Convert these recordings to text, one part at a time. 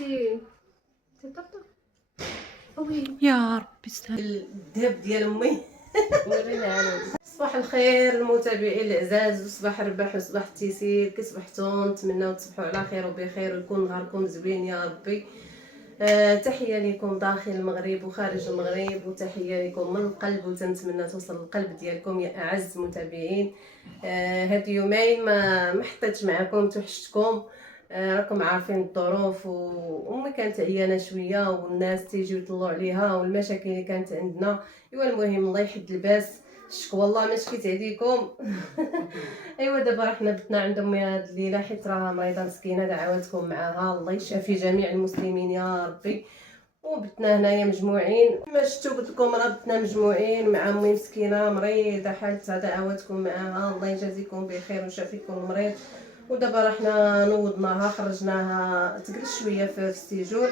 انتي تطبطب وي يا ربي يستاهل. الذهب ديال امي. ورينا انا صباح الخير المتابعين العزاز، وصباح الرباح وصباح التيسير. كي صبحتوا نتمنوا تصبحوا على خير وبخير ويكون نهاركم زوين يا ربي. تحيه لكم داخل المغرب وخارج المغرب، وتحيه لكم من القلب، وتنتمنى توصل للقلب ديالكم يا اعز متابعين. هاد يومين ما حطيتش معكم، توحشتكم. راكم عارفين الظروف، وامي كانت عيانه شويه والناس تيجيو يطلعوا عليها والمشاكل اللي كانت عندنا. ايوا المهم الله يحد الباس، الشكوى الله ما شكيت عليكم. ايوا دابا حنا بتنا عند امي هاد الليله حيت راها مريضه مسكينه، دعواتكم معاها الله يشافي جميع المسلمين يا ربي. وبتنا هنايا مجموعين كما شفتوا، قلت لكم راه بتنا مجموعين مع امي مسكينه مريضه حالتها، دعواتكم معاها الله يجازيكم بخير ويشافيكم المريض. ودابا راه حنا نوضناها خرجناها تجلس شويه في السيجور.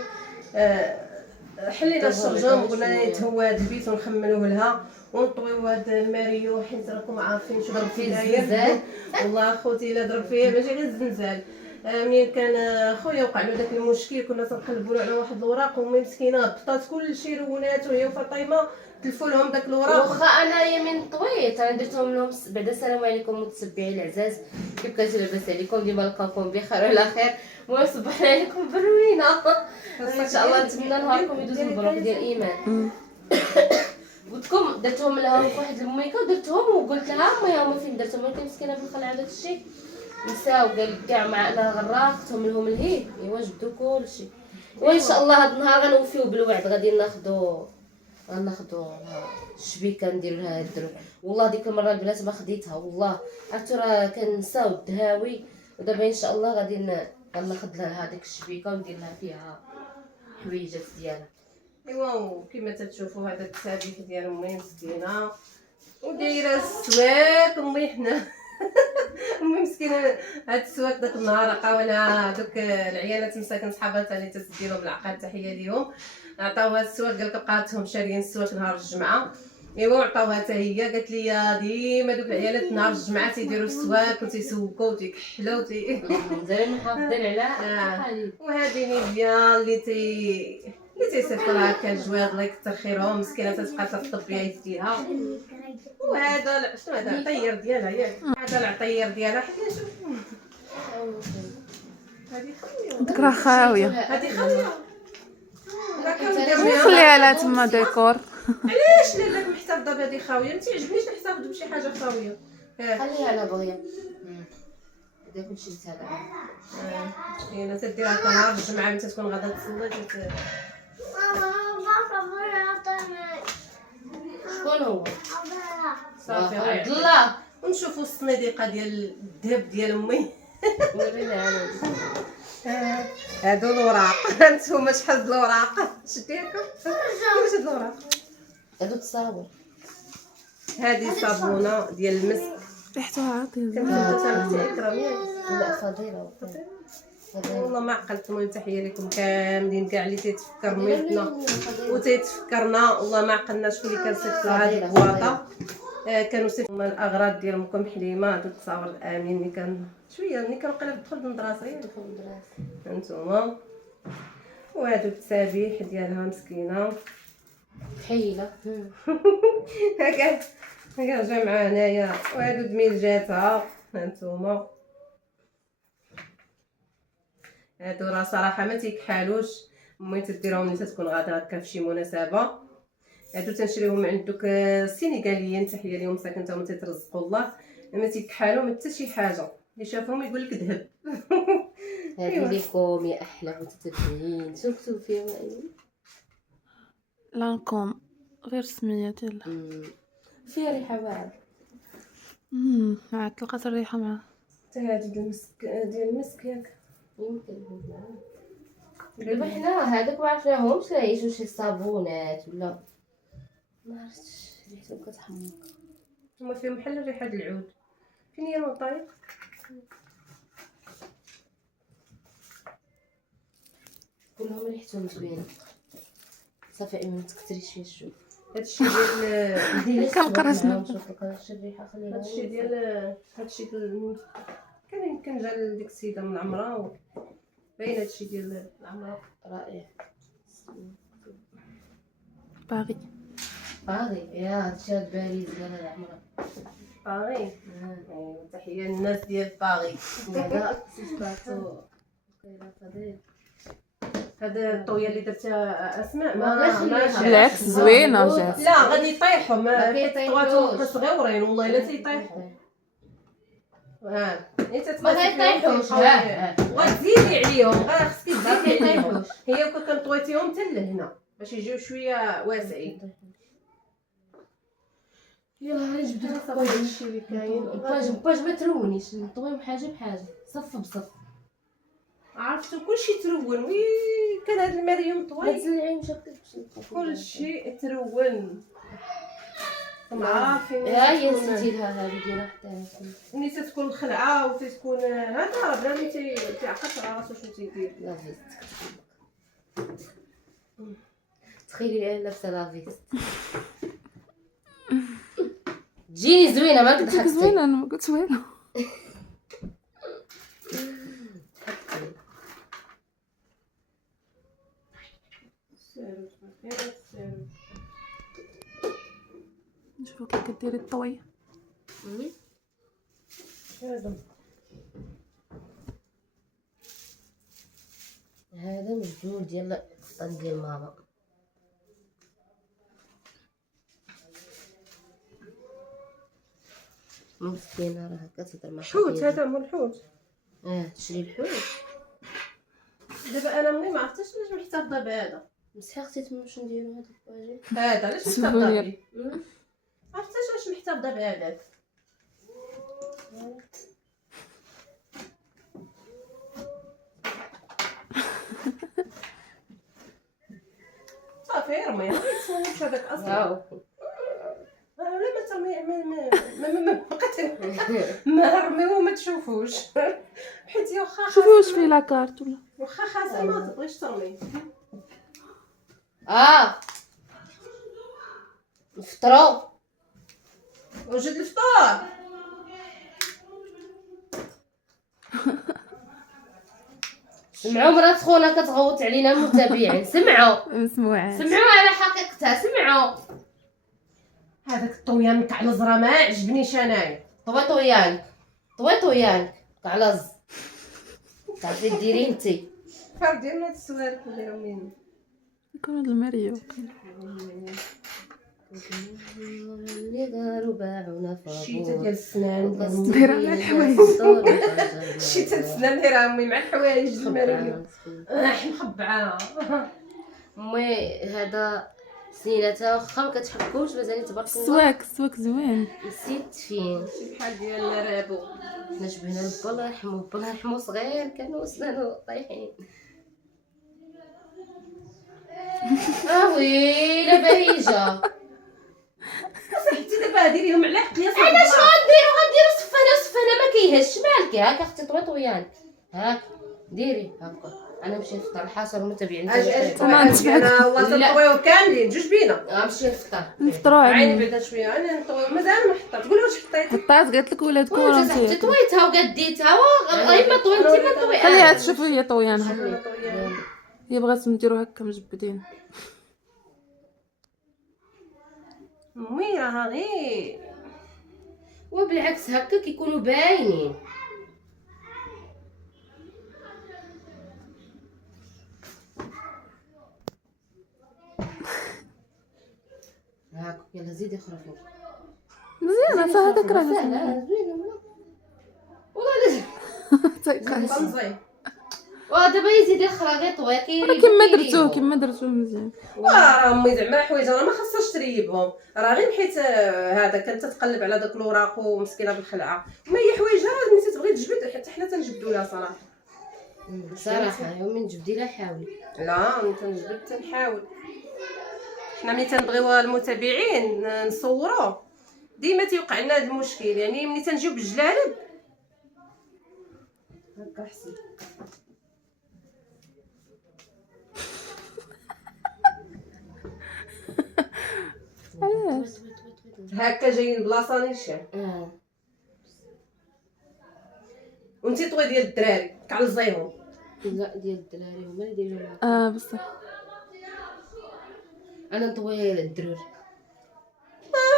حلينا الشرجم وقلنا نتهوى هاد البيت ونخملوه لها ونطويو هاد الماريو، حيت راكم عارفين شو ضرب فيه الزنزال. والله خوتي الا ضرب فيه ماشي غير الزنزال. مين كان خويا وقع له داك المشكل، كنا تنقلبوا على واحد الوراق ومي مسكينه بطات كلشي رونات، وهي وفاطمه تلفوا لهم داك الوراق. واخا انايا من طويت انا درتهم لهم بعدا السلام عليكم متتبعين العزاز، كيف كنتي لاباس عليكم؟ ديما نلقاكم بخير وعلى خير. المهم صبحنا عليكم بالروينه ان شاء الله. نتمنى نهاركم يدوز مبروك ديال ايمان. قلت لكم درتهم لها في واحد الميكا ودرتهم وقلت لها ما هما فين درتهم، ولكن مسكينه بالخلع داك الشيء نساو، قال كاع مع انا غراقتهم لهم الهيد. ايوا جبدوا كلشي. وان شاء الله هذا النهار غنوفيو بالوعد، غادي غناخدو الشبيكه نديرو لها الدرو. والله ديك المره البنات ما خديتها، والله عرفتوا راه كنساو الدهاوي. ودابا ان شاء الله غادي غناخد لها هذيك الشبيكه وندير لها فيها حويجات ديالها. ايوا وكما تتشوفوا هذا التسابيح ديال امي مسكينه ودايره السواك امي حنا. امي مسكينه هاد السواك داك النهار عطاونا دوك العيالات مساكن صحاباتها اللي تديرهم العقاد، تحيه ليهم. عطاوها السواك، قالك لقاتهم شاريين السواك نهار الجمعه. ايوا عطاوها حتى هي، قالت لي ديما دوك العيالات نهار الجمعه تيديروا السواك وتيسوقوا وتيكحلوا مزال محافظين على التقاليد. وهذه نيفيا اللي تيسافر هكا الجواد الله يكثر خيرهم، مسكينه تتبقى تطب بها يديها. وهذا شنو هذا العطير ديالها ياك، هذا العطير ديالها حيت شوف هذه خاويه، ديك راه خاويه، هذه خاويه خليها لها تما ديكور. علاش لاك محتفظه بهذه خاويه؟ ما تيعجبنيش نحتفظ بشي حاجه خاويه. خليها لا بغيه هذا كلشي تاعها. مسكينه تديرها هكا نهار الجمعه ملي تكون غادا تصلي شكون هو؟ صافي عبد الله. ونشوفوا الصنيديقه ديال الذهب ديال امي. ورينا انا هادو الوراق. نتوما شحال د الوراق شديتكم؟ كيفاش هاد الوراق؟ هادو تصاور. هادي صابونه ديال المسك ريحتها عاطيه. كنت سامحتي اكرام ياك؟ لا فضيله والله ما عقلت. المهم تحيه لكم كاملين كاع اللي تيتفكر ميتنا وتيتفكرنا. والله ما عقلنا شكون اللي كان صيفط لها هاد البواطه. كانوا صيفطوا الاغراض ديال ام حليمه، هاد التصاور الامين اللي كان شويه ملي كنقلب دخل المدرسه ياك هانتوما. وهادو التسابيح ديالها مسكينه حيله هكا جامعه هنايا. وهادو دميجاتها هانتوما. هادو راه صراحه ما تيكحالوش، امي تديرهم ملي تكون غادا هكا فشي مناسبه. هادو تنشريهم عند دوك السينيغاليين، تحيه ليهم ساكنتهم تيترزقوا الله. ما تيكحالوا حتى شي حاجه، اللي شافهم يقول لك ذهب. هذه ليكم يا احلى متتبعين. شنو مكتوب فيها معايا؟ لانكوم غير سميه ديالها. فيها ريحه واعره. مع تلقات الريحه معها. حتى هادي ديال المسك ياك يمكن دابا حنا هذاك ما عرفناهمش لا يعيشوا شي صابونات ولا ما عرفتش ريحتهم كتحمق. هما فيهم بحال ريحه د العود. فين هي الوطايق؟ كلهم ريحتهم زوينه. صافي ما تكثريش فيها الشوف. هادشي ديال كنقرصنا. شي الريحه خليها. هادشي ديال هادشي كان يمكن جا لديك السيده من عمرها باين هادشي ديال العمره. رائع. باغي. باغي يا هادشي هاد باريس ديال العمرة. باغي. تحيه للناس ديال باغي. لا سي باتو. هذا الطويه اللي درتها اسماء ما خليها. بالعكس زوينه جات. لا غادي يطيحوا ما ما كيطيحوش. طواتو صغيورين والله الا تيطيحوا. انت ما كيطيحوش. ها وغتزيدي عليهم غير خصك ما تزيدي عليهم. كيطيحوش. هي وكا كنطويتيهم حتى لهنا باش يجيو شويه واسعين. يلا نجبدو صافي هادشي اللي كاين. باج ما ترونيش نطويهم حاجه بحاجه صف بصف. عرفتو كلشي ترون. وي كان هاد المريم ما طوي تزلعينش هكاك باش نطوي. كلشي ترون. عارفين يا هي نسيتي لها هذه ديالها حتى ملي تتكون خلعه وتتكون هذا بلا ما تيعقدش على راسو شنو تيدير. لا فيست. تخيلي انا لابسه لا فيست. تجيني زوينه ما قلت كضحكتي. زوينه انا ما قلت والو. نشوفو كي كديري الطويه. هذا مجدول ديال الفستان ديال ماما. مسكينه راه هكا تهضر مع حوت هذا مو الحوت. تشري الحوت. دابا انا ملي ما عرفتش علاش محتفظه بهذا. مسحي اختي تما واش نديرو هذا الباجي. هذا علاش محتفظه سوفونير. به. عرفتش علاش محتفظه بهذاك. صافي رمي ما يتصورش هذاك اصلا. لا ما ترمي ما بقيت ما رميوه ما تشوفوش حيت واخا شوفي واش فيه لاكارت ولا. واخا خاصه ما تبغيش ترمي. نفطرو. وجد الفطور. سمعوا مرات خونا كتغوت علينا المتابعين. سمعوا مسموعات. سمعوا على حقيقتها. سمعوا هذاك الطويان تاع الزرا ما عجبنيش انايا. طويانك كعلز. تعرفي ديري انتي. فرق ديال هاد السوارت اللي رمينا. يكون هاد المريو. اللي داروا باعونا الشيته ديال السنان دايره على الحوايج. الشيته ديال السنان اللي راه امي مع الحوايج المريم مخبعه. امي هذا سنيناتها واخا ما كتحكوش مازال تبارك الله. السواك زوين. نسيت فين. شي بحال ديال رابو. حنا شبهنا لبا الله يرحمو. با الله يرحمو صغير كانوا سنانو طايحين. ويلا بهيجه. صحتي دابا ديريهم على قياس. انا شنو غنديرو صفانه ما كيهزش مالك. هاك اختي طويان هاك ديري هاكا. انا مشيت نفطر الحاصل المتابعين. انا والله تنطويو كاملين جوج بينا. نمشي نفطر. نفطروا عيني عليه. بعدا شويه انا نطويو مازال ما حطيت. قولي واش حطيتي. حطات قالت لك ولاد كورة وانت صاحبتي نسيت. طويتها وقديتها والله ما طويتي ما طوي. خليها تشوف هي طويانها. طويان. هي بغات نديرو هكا مجبدين. امي راه غير وبالعكس هكا كيكونوا باينين. هاك يلا زيدي اخرى فوق. مزيانة صح هذاك راه سهله زوينه والله لازم. طنزي. ودابا يزيد اخرى غير طوي كيريب. كيما درتوه مزيان. راه امي زعما الحوايج راه ما خاصهاش تريبهم. راه غير حيت هذا كانت تتقلب على داك الوراق ومسكينه بالخلعه. ما هي حوايجها راه ملي تبغي تجبد حتى حنا تنجبدوا لها صراحه. صراحه يوم من جبدي لا حاولي. لا ملي تنجبد تنحاول. حنا ملي تنبغيو المتابعين نصوروه ديما تيوقع لنا هذا المشكل. يعني ملي تنجيو بالجلالب هكا حسن. علاش؟ هكا جايين بلاصه نيشان. وانتي طوي ديال الدراري كعلزيهم. لا ديال الدراري هما اللي يديروا معاك. بصح انا نطوي الدرور.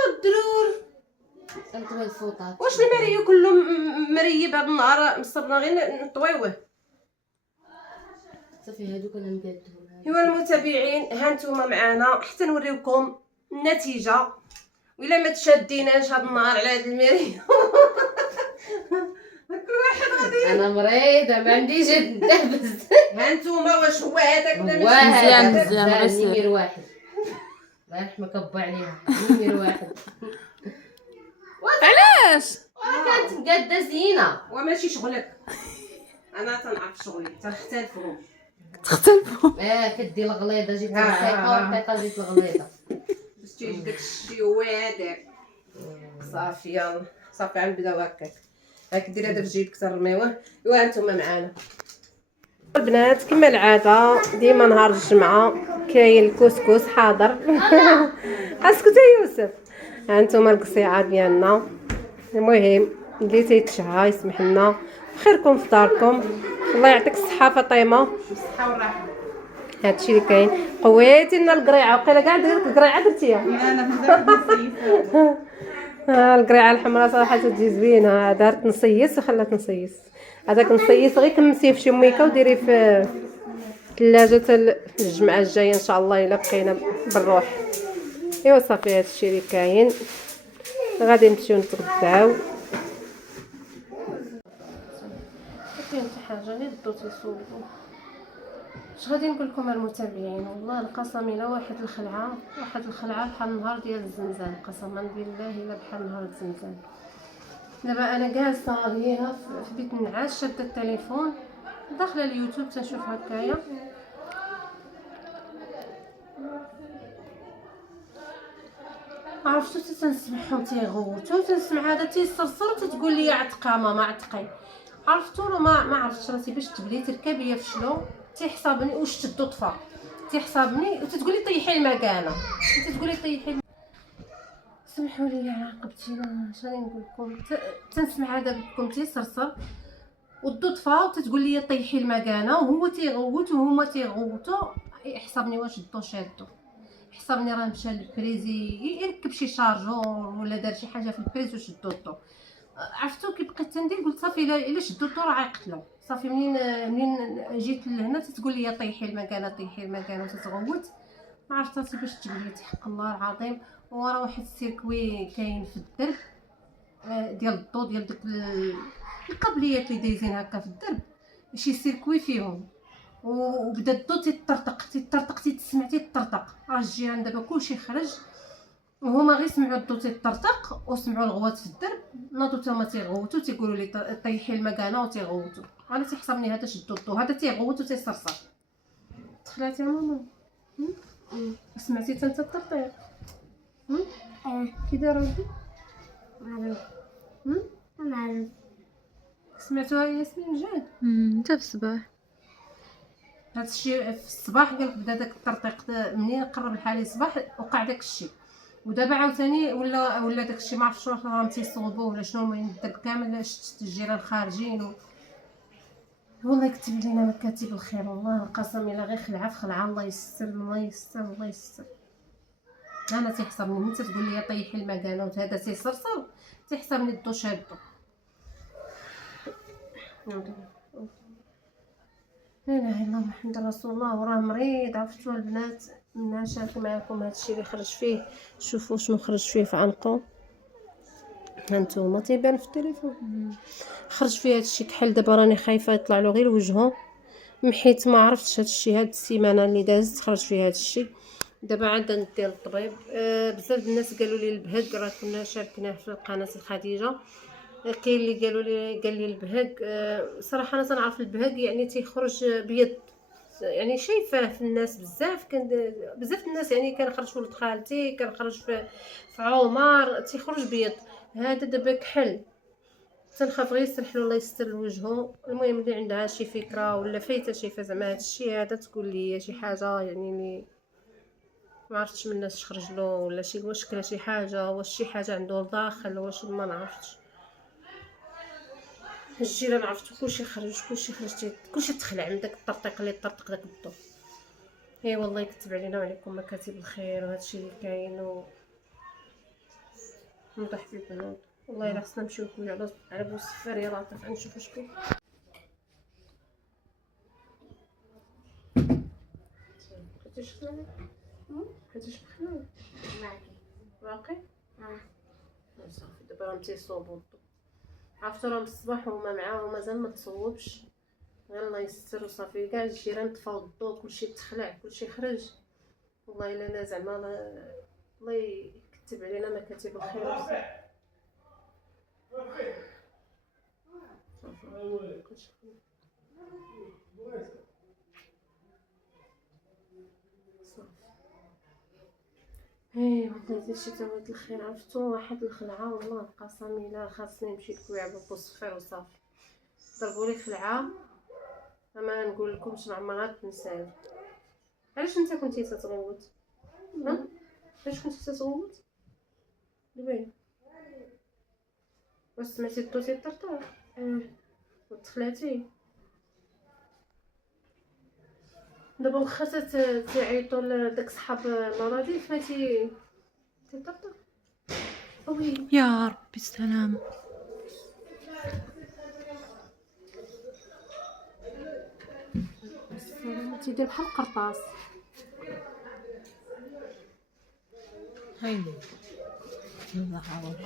الدرور انا نطوي الفوطات. واش المريو كله مريب هاد النهار مصبنا غير نطويوه. صافي هادوك انا مقادهم. ايوا المتابعين ها نتوما معانا حتى نوريوكم النتيجه. وإلا ما تشاديناش هاد النهار على هاد المريو كل واحد غادي. انا مريضه ما عنديش ندبز. ها نتوما واش هو هذاك ولا هو ماشي مزيان، هذاك؟ مزيان. غير نمير واحد. الله يرحم كبا عليها. نمير واحد. علاش كانت مقاده زينه. وماشي شغلك. انا تنعرف شغلي تنختلفوا. تختلفوا؟ كدير الغليظه جيت ها، الدقيقه ها. والدقيقه جيت الغليظه. باش تيجي داك الشيء هو هذاك. صافي يلا صافي غنبداو هكاك. هاك دير هذا في جيبك ترميوه. ايوا هانتوما معانا البنات كما العاده ديما نهار الجمعه كاين الكسكس حاضر. اسكت يا يوسف. هانتوما القصيعه ديالنا. المهم اللي تيتشهى يسمح لنا خيركم في داركم. الله يعطيك الصحه فاطمه. الصحه والراحه. هادشي اللي كاين. قويتي لنا القريعه وقيله كاع درت القريعه درتيها. انا بزاف نصيف. القريعه الحمراء صراحه تجي زوينه. دارت نصيص وخلات نصيص. هذاك نصيص غير كمسيه في شي ميكه وديريه في الثلاجه حتى الجمعه الجايه ان شاء الله الا بقينا بالروح. ايوا صافي هادشي اللي كاين. غادي نمشيو نتغداو. كاين شي حاجه غير الضو تيصوبو. اش غادي نقول لكم المتابعين؟ والله القسم الا واحد الخلعه بحال النهار ديال الزنزان. قسما بالله الا بحال نهار الزنزان. دابا انا جالسه هنا في بيت النعاس شاده التليفون داخله اليوتيوب تنشوف هكايا. عرفتو تنسمعهم تيغوتو تنسمع هذا تيصرصر تتقول لي عتقه ماما عتقي. عرفتو ما عرفتش راسي باش تبدي تركبي في شلو تيحسبني واش تدو طفى تيحسبني وتتقولي طيحي المكانه تتقولي طيحي. سمحوا لي عاقبتي اش غادي نقول لكم. تنسمع هذا بكم تيصرصر والضو طفى وتتقول لي طيحي المكانه وهو تيغوت وهما تيغوتوا. يحسبني واش الضو شادو. حسبني راه مشى للبريزي يركب شي شارجور ولا دار شي حاجه في البريز وشدو الضو. عرفتو كي بقيت تندير قلت صافي الا شدو الضو راه غيقتلو. صافي منين جيت لهنا تتقول لي طيحي المكانه وتتغوت. ما عرفت راسي باش تجبديت حق الله العظيم. وراه واحد السيركوي كاين في الدرب ديال الضو ديال داك القبليات اللي دايزين هكا في الدرب شي سيركوي فيهم. وبدا الضو تيطرطق تسمع تيطرطق. راه الجيران دابا كلشي خرج وهما غير سمعوا الضو تيطرطق وسمعوا الغوات في الدرب ناضوا حتى هما تيغوتوا تيقولوا لي طيحي المكانه وتيغوتوا. انا تيحسبني هذا شدوا الضو هذا تيغوت وتيصرصر. دخلتي يا ماما سمعتي حتى انت الطرطيق كي داير ولدي معروف سمعتوها ياسمين جاد. انت في الصباح هذا الشيء في الصباح قالك بدا داك الترطيق منين قرب الحالي الصباح وقع داك الشيء. ودابا عاوتاني ولا داك الشيء ما عرفتش واش راهم تيصوبوه ولا شنو. المهم الدرب كامل شفت الجيران خارجين والله يكتب لينا مكاتب الخير. والله قسم الا غير خلعه في خلعه. الله يستر الله يستر الله يستر. انا تيحسبني من تقول لي طيحي المكانه وهذا تيصرصر تيحسبني الضو شادو. لا اله الا الله محمد رسول الله. وراه مريض. عرفتوا البنات نشارك معكم هادشي اللي خرج فيه. شوفوا شنو خرج فيه في عنقه. هانتوما تيبان في التليفون خرج فيه هادشي كحل. دابا راني خايفه يطلع له غير وجهه محيت ما عرفتش هادشي. هاد السيمانه اللي دازت خرج فيه هادشي. دابا عاد ندير للطبيب. بزاف الناس قالوا لي البهك راه كنا شاركناه في قناه الخديجه. كاين اللي قال لي البهك. صراحه انا تنعرف البهك يعني تيخرج بيض يعني شايفاه في الناس بزاف. كان بزاف الناس يعني كان خرج في ولد خالتي كان خرج في عمر تيخرج بيض. هذا دابا كحل تنخاف غير يسرح له الله يستر وجهه. المهم اللي عندها شي فكره ولا فايته شايفه زعما هذا الشيء هذا تقول لي شي حاجه يعني اللي ما عرفتش من الناس خرج له ولا شي واش كلا شي حاجه واش شي حاجه عنده لداخل واش ما نعرفتش. الجيران عرفتو كلشي خرج كلشي تخلع من داك الطرطيق اللي طرطق داك الضو. اي والله يكتب علينا وعليكم مكاتب الخير وهادشي اللي كاين نوضح في البنود. والله الا خصنا نمشيو نكملو على بوسفار يا لطيف نشوف واش كاين. بقيتيش خناقه؟ بقيتيش مخنوقه؟ باقي؟ صافي دابا راه تيصوبوا الضو. عرفتو راه من الصباح وهما معاه ومازال ما تصوبش، غير الله يستر وصافي. كاع الجيران طفاو الضو كلشي تخلع كلشي خرج. والله الا انا زعما الله يكتب علينا مكاتب الخير صافي. ايه والله هادشي تا هو الخير. عرفتو واحد الخلعه والله القسم الا خاصني نمشي لكويع بوصفير وصافي. ضربوا لي خلعه ما نقول لكمش ما عمرها تنساو. علاش انت كنتي تتغوت؟ ها علاش كنتي تتغوت؟ دابا واش سمعتي الطوسي الطرطور؟ وتخلعتي دابا واخا تعيطوا لداك صحاب المراديف ما تيطرطق. وي يا ربي السلامة. تيدير بحال القرطاس. هايلي الله عوض.